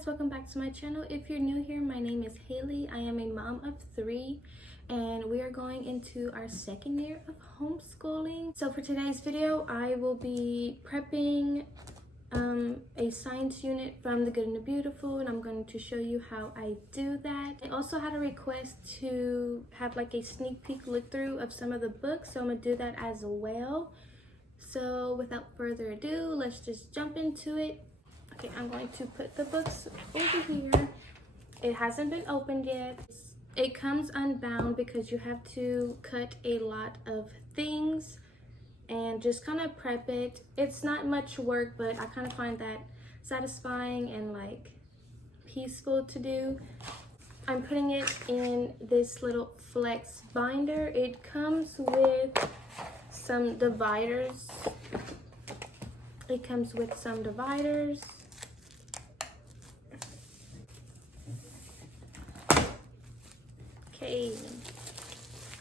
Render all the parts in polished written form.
guys, welcome back to my channel. If you're new here, my name is Hailey. I am a mom of 3 and we are going into our second year of homeschooling. So for today's video, I will be prepping a science unit from The Good and the Beautiful, and I'm going to show you how I do that. I also had a request to have like a sneak peek look through of some of the books, so I'm gonna do that as well. So without further ado, let's just jump into it. Okay, I'm going to put the books over here. It hasn't been opened yet. It comes unbound because you have to cut a lot of things and just kind of prep it. It's not much work, but I kind of find that satisfying and like peaceful to do. I'm putting it in this little flex binder. It comes with some dividers. Okay,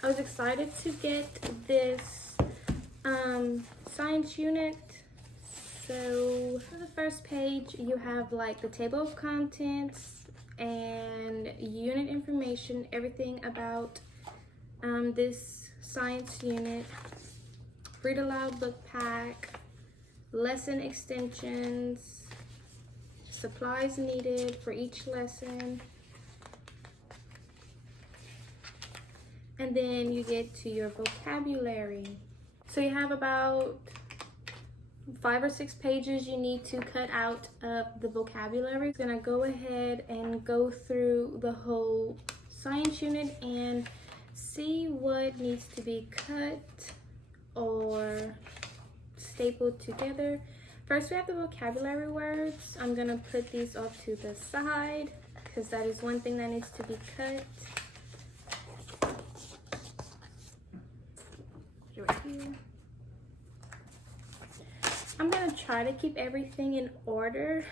I was excited to get this science unit. So for the first page, you have like the table of contents and unit information, everything about this science unit, read aloud book pack, lesson extensions, supplies needed for each lesson, and then you get to your vocabulary. So you have about 5 or 6 pages you need to cut out of the vocabulary. I'm gonna go ahead and go through the whole science unit and see what needs to be cut or stapled together. First, we have the vocabulary words. I'm gonna put these off to the side because that is one thing that needs to be cut. Right here. I'm gonna try to keep everything in order.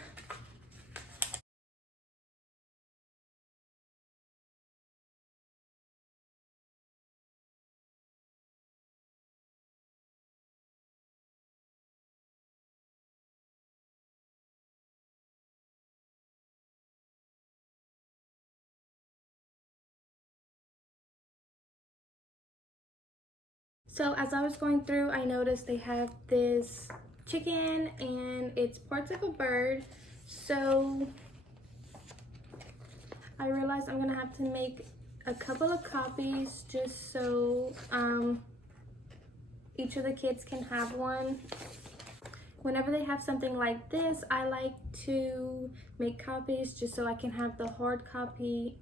So as I was going through, I noticed they have this chicken and it's parts of a bird. So I realized I'm gonna have to make a couple of copies just so each of the kids can have one. Whenever they have something like this, I like to make copies just so I can have the hard copy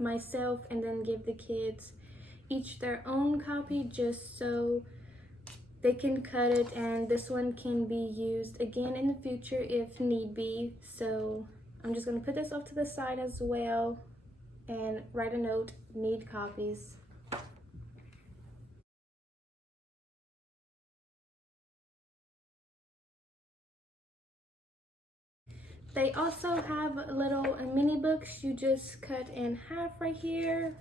myself and then give the kids each their own copy just so they can cut it, and this one can be used again in the future if need be. So I'm just going to put this off to the side as well and write a note, need copies. They also have little mini books you just cut in half right here.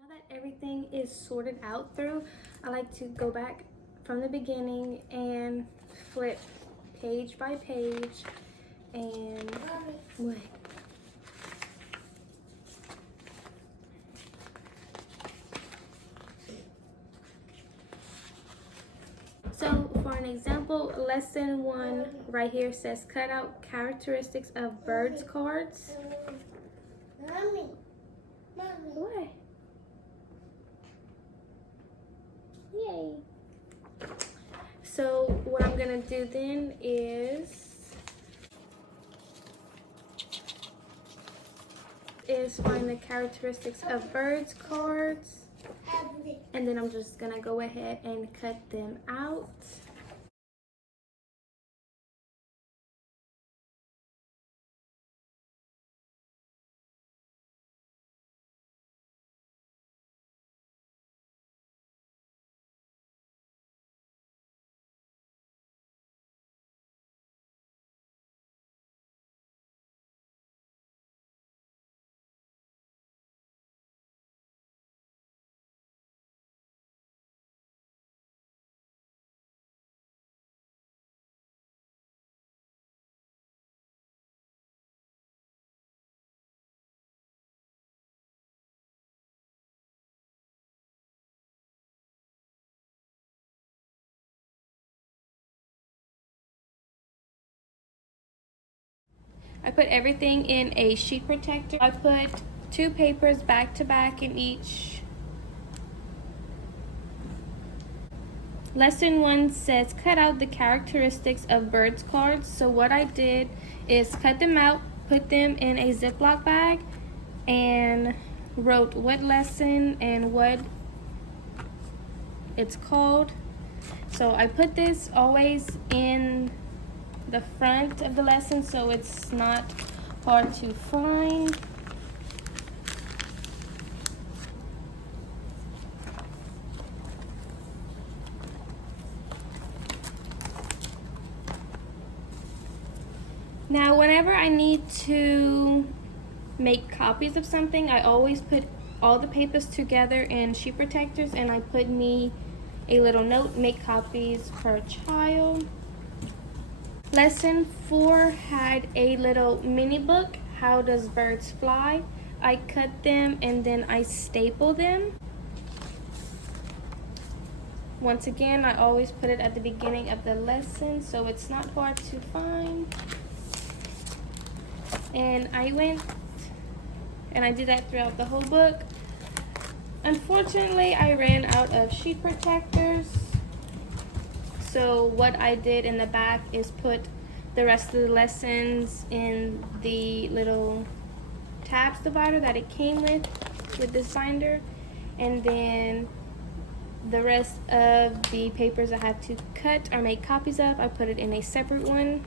Now that everything is sorted out through, I like to go back from the beginning and flip page by page and what? So for an example, lesson 1 right here says cut out characteristics of birds cards. Mommy. What? Yay. So what I'm gonna do then is find the characteristics of birds cards. And then I'm just gonna go ahead and cut them out. I put everything in a sheet protector. I put 2 papers back to back in each. Lesson 1 says cut out the characteristics of birds cards. So what I did is cut them out, put them in a Ziploc bag, and wrote what lesson and what it's called. So I put this always in the front of the lesson so it's not hard to find. Now whenever I need to make copies of something, I always put all the papers together in sheet protectors, and I put me a little note, make copies per child. Lesson 4 had a little mini book, How Does Birds Fly? I cut them and then I staple them. Once again, I always put it at the beginning of the lesson so it's not hard to find. And I went and I did that throughout the whole book. Unfortunately, I ran out of sheet protectors. So what I did in the back is put the rest of the lessons in the little tabs divider that it came with this binder. And then the rest of the papers I had to cut or make copies of, I put it in a separate one.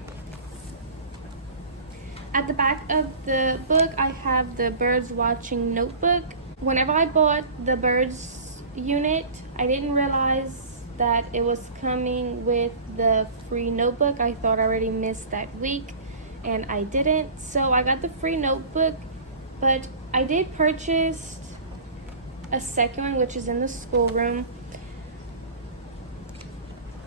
At the back of the book, I have the birds watching notebook. Whenever I bought the birds unit, I didn't realize that it was coming with the free notebook. I thought I already missed that week, and I didn't. So I got the free notebook, but I did purchase a second one, which is in the schoolroom.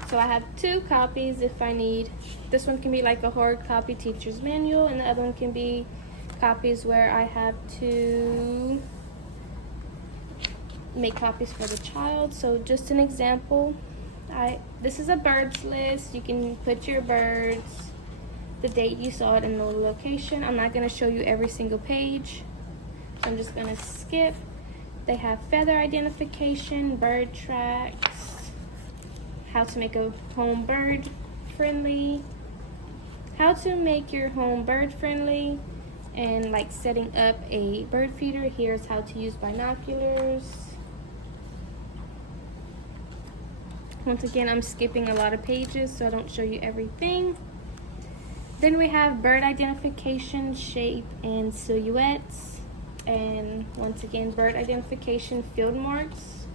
So I have 2 copies if I need. This one can be like a hard copy teacher's manual, and the other one can be copies where I have to make copies for the child. So just an example, this is a birds list. You can put your birds, the date you saw it, and the location. I'm not going to show you every single page, so I'm just going to skip. They have feather identification, bird tracks, how to make a home bird friendly, how to make your home bird friendly, and like setting up a bird feeder. Here's how to use binoculars. Once again, I'm skipping a lot of pages so I don't show you everything. Then we have bird identification, shape, and silhouettes. And once again, bird identification, field marks.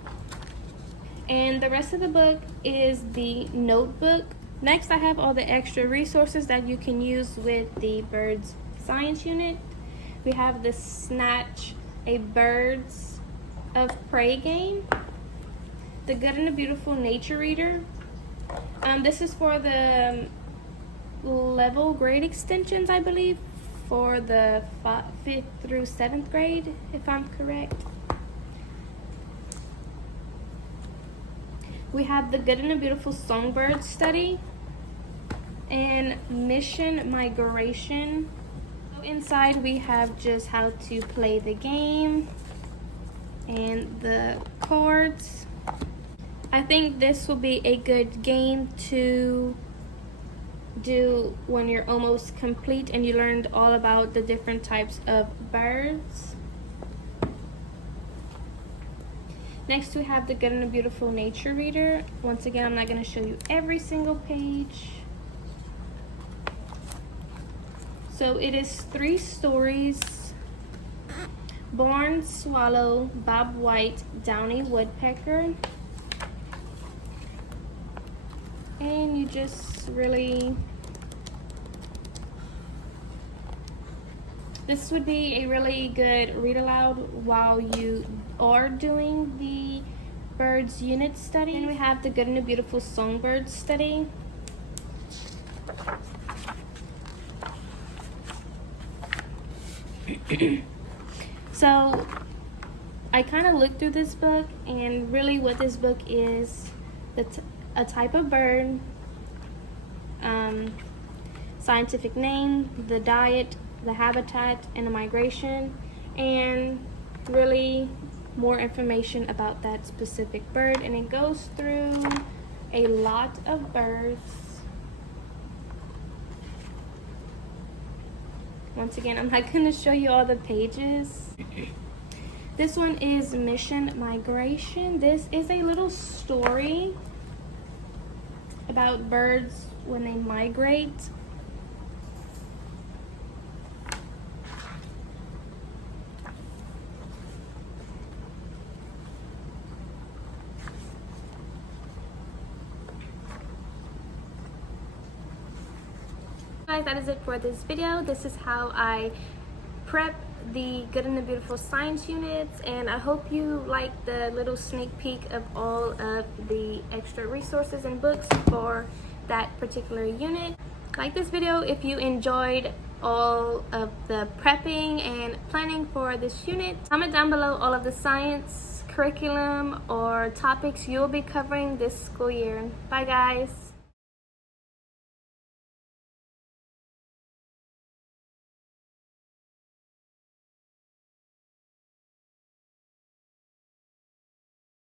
And the rest of the book is the notebook. Next, I have all the extra resources that you can use with the birds science unit. We have the Snatch, a birds of prey game. The Good and the Beautiful Nature Reader. This is for the level grade extensions, I believe, for the 5th through 7th grade, if I'm correct. We have the Good and the Beautiful Songbird study and Mission Migration. So inside we have just how to play the game and the cards. I think this will be a good game to do when you're almost complete and you learned all about the different types of birds. Next we have the Good and the Beautiful Nature Reader. Once again, I'm not going to show you every single page. So it is 3 stories. Barn Swallow, Bob White, Downy Woodpecker. And you just really... This would be a really good read aloud while you are doing the birds unit study. And we have the Good and the Beautiful Songbird study. So I kind of looked through this book, and really what this book is, a type of bird, scientific name, the diet, the habitat, and the migration, and really more information about that specific bird. And it goes through a lot of birds. Once again, I'm not going to show you all the pages. This one is Mission Migration. This is a little story about birds when they migrate. Guys, that is it for this video. This is how I prep the Good and the Beautiful science units, and I hope you like the little sneak peek of all of the extra resources and books for that particular unit. Like this video if you enjoyed all of the prepping and planning for this unit. Comment down below all of the science curriculum or topics you'll be covering this school year. Bye guys.